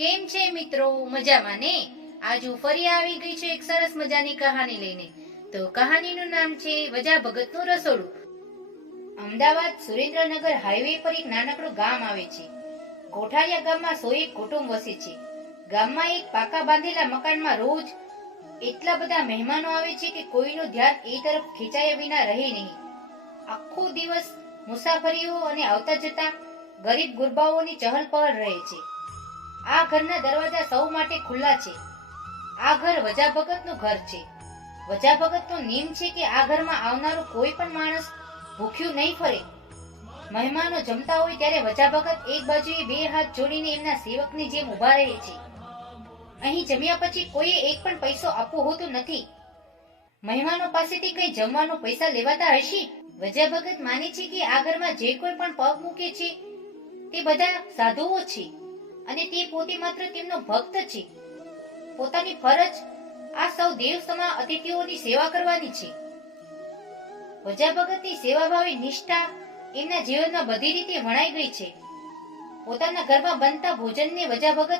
કેમ છે મિત્રો? મજામાં ને? આજ હું ફરી આવી ગઈ છું એક સરસ મજાની કહાની લઈને. તો કહાનીનું નામ છે વજા ભગતનું રસોડું. અમદાવાદ સુરેન્દ્રનગર હાઈવે પર એક નાનકડું ગામ આવે છે. કોઠારિયા ગામમાં સો એક કુટુંબ વસે છે. ગામમાં એક પાકા બાંધેલા મકાનમાં રોજ એટલા બધા મહેમાનો આવે છે કે કોઈનું ધ્યાન એ તરફ ખેંચાયા વિના રહે નહીં. આખો દિવસ મુસાફરીઓ અને આવતા જતા ગરીબ ગુરબાઓની ચહલ પહલ રહે છે. આ ઘરના દરવાજા સૌ માટે ખુલ્લા છે. આ ઘર વજા ભગતનું ઘર છે. વજા ભગતનો નિયમ છે કે આ ઘરમાં આવનારું કોઈ પણ માણસ ભૂખ્યું નહીં ફરે. મહેમાનો જમતા હોય ત્યારે વજા ભગત એક બાજુએ બે હાથ જોડીને એમના સેવકની જેમ ઊભા રહે છે. અહીં જમ્યા પછી કોઈએ એક પણ પૈસો આપવો હોતો નથી. મહેમાનો પાસેથી કઈ જમવાનો પૈસા લેવાતા હશે? વજા ભગત માને છે કે આ ઘરમાં જે કોઈ પણ પગ મૂકે છે, તે બધા સાધુઓ છે. અને તે પોતે માત્ર તેમનો ભક્ત છે. પોતાની ફરજ આ સૌ દેવસમા અતિથિઓની સેવા કરવાની છે. વજા ભગતની સેવાભાવી નિષ્ઠા એમના જીવનમાં બધી રીતે વણાઈ ગઈ છે. પોતાના ઘરમાં બનતા ભોજનને વજા ભગત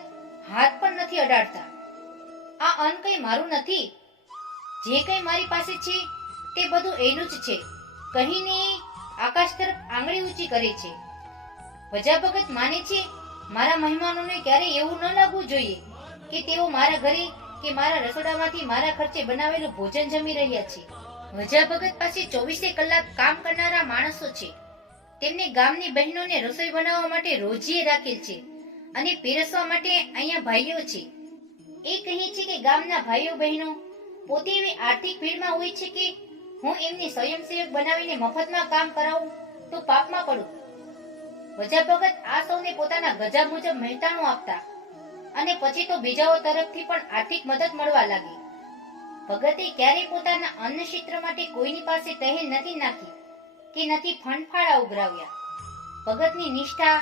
હાથ પણ નથી અડાડતા. આ અન્ન કંઈ મારું નથી. જે કંઈ મારી પાસે છે તે બધું એનું જ છે. કહીને આકાશ તરફ આંગળી ઊંચી કરે છે. વજા ભગત માને છે મારા મહેમાનોને ક્યારેય એવું ન લાગવું જોઈએ કે તેઓ મારા ઘરે કે મારા રસોડામાંથી મારા ખર્ચે બનાવેલું ભોજન જમી રહ્યા છે. વજા ભગત પાસે ચોવીસે કલાક કામ કરનારા માણસો છે. તેમને ગામની બહેનોને રસોઈ બનાવવા માટે રોજીએ રાખેલ છે અને પીરસવા માટે અહીંયા ભાઈઓ છે. એ કહે છે કે ગામના ભાઈઓ બહેનો, પોતે એવી આર્થિક ભીડમાં હોય છે કે હું એમને સ્વયંસેવક બનાવીને મફતમાં કામ કરાવું તો પાપમાં પડું. વજા ભગત આ સૌને પોતાના ગજા મુજબ મહેતાણું આપતા અને પછી તો બીજાઓ તરફથી પણ આર્થિક મદદ મળવા લાગી. ભગતે ક્યારેય પોતાના અન્ન ક્ષેત્ર માટે કોઈની પાસે તહેલ નથી નાખી કે નથી ફંડફાળા ઉઘરાવ્યા. ભગતની નિષ્ઠા,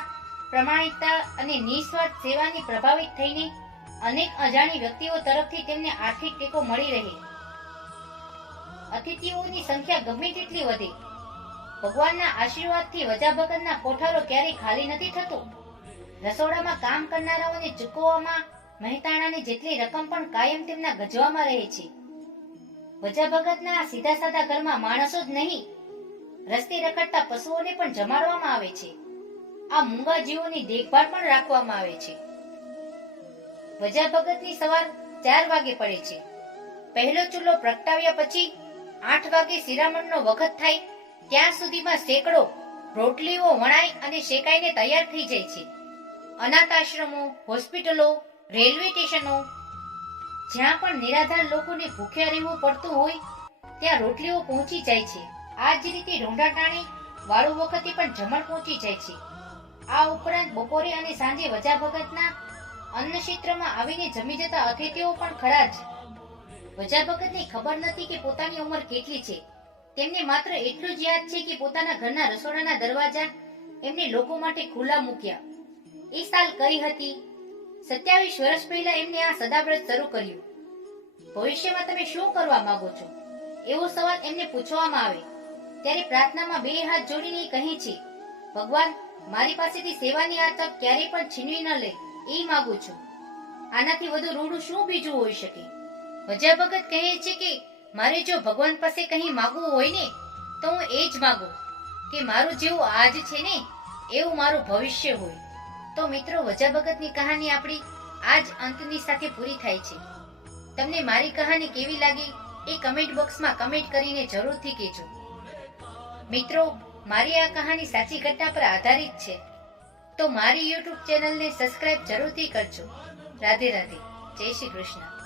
પ્રમાણિકતા અને નિસ્વાર્થ સેવાની પ્રભાવિત થઈને અનેક અજાણી વ્યક્તિઓ તરફથી તેમને આર્થિક ટેકો મળી રહે. અતિથિઓની સંખ્યા ગમે તેટલી વધે ભગવાનના આશીર્વાદથી વજા ભગતના કોઠારો ક્યારેય ખાલી નથી થતો. રસોડામાં કામ કરનારાઓને ચૂકવવામાં મહેતાણાની જેટલી રકમ પણ કાયમ તેમના ગજવામાં રહે છે. વજા ભગતના આ સીધા સાધા ઘરમાં માણસો જ નહીં, રસ્તે રખડતા પશુઓને પણ જમાડવામાં આવે છે. આ મૂંગા જીવોની દેખભાળ પણ રાખવામાં આવે છે. વજા ભગતની સવાર ચાર વાગે પડે છે. પહેલો ચૂલો પ્રગટાવ્યા પછી આઠ વાગે શિરામણનો વખત થાય ત્યાં સુધીમાં સેંકડો રોટલીઓ વણાઈ અને શેકાઈને તૈયાર થઈ જાય છે. અનાથ આશ્રમો હોસ્પિટલો, રેલવે સ્ટેશનો, જ્યાં પણ નિરાધાર લોકોને ભૂખ્યા રહેવું પડતું હોય, ત્યાં રોટલીઓ પહોંચી જાય છે. આ જ રીતે ટાણે વાળું વખતે પણ જમણ પહોંચી જાય છે. આ ઉપરાંત બપોરે અને સાંજે વજા ભગતના અન્ન ક્ષેત્રમાં આવીને જમી જતા અતિથિઓ પણ ખરા જ. વજા ભગતને ખબર નથી કે પોતાની ઉંમર કેટલી છે. તેમને માત્ર એટલું જ યાદ છે કે પોતાના ઘરના રસોડાના દરવાજા એમને લોકો માટે ખુલ્લા મૂક્યા. એ સાલ કઈ હતી? સત્યાવીસ વર્ષ પહેલા એમને આ સદાવ્રત શરૂ કર્યું. ભવિષ્યમાં તમે શું કરવા માંગો છો? એવો સવાલ એમને પૂછવામાં આવે. ત્યારે પ્રાર્થનામાં બે હાથ જોડીને કહે છે, ભગવાન, મારી પાસેથી સેવાની આ તક ક્યારેય પણ છીનવી ન લે, એ માંગુ છું. આનાથી વધુ રૂડું શું બીજું હોઈ શકે? ભજા ભગત કહે છે કે મારે જો ભગવાન પાસે કંઈ માગવું હોય ને, તો હું એ જ માગું કે મારું જેવું આજ છે ને, એવું મારું ભવિષ્ય હોય. તો મિત્રો, વજા ભગતની કહાની આપણી આજ અંતની સાથે પૂરી થાય છે. તમને મારી કહાની કેવી લાગી એ કમેન્ટ બોક્સમાં કમેન્ટ કરીને જરૂરથી કહેજો. મિત્રો, મારી આ કહાની સાચી ઘટના પર આધારિત છે. તો મારી યુટ્યુબ ચેનલને સબસ્ક્રાઇબ જરૂરથી કરજો. રાધે રાધે. જય શ્રી કૃષ્ણ.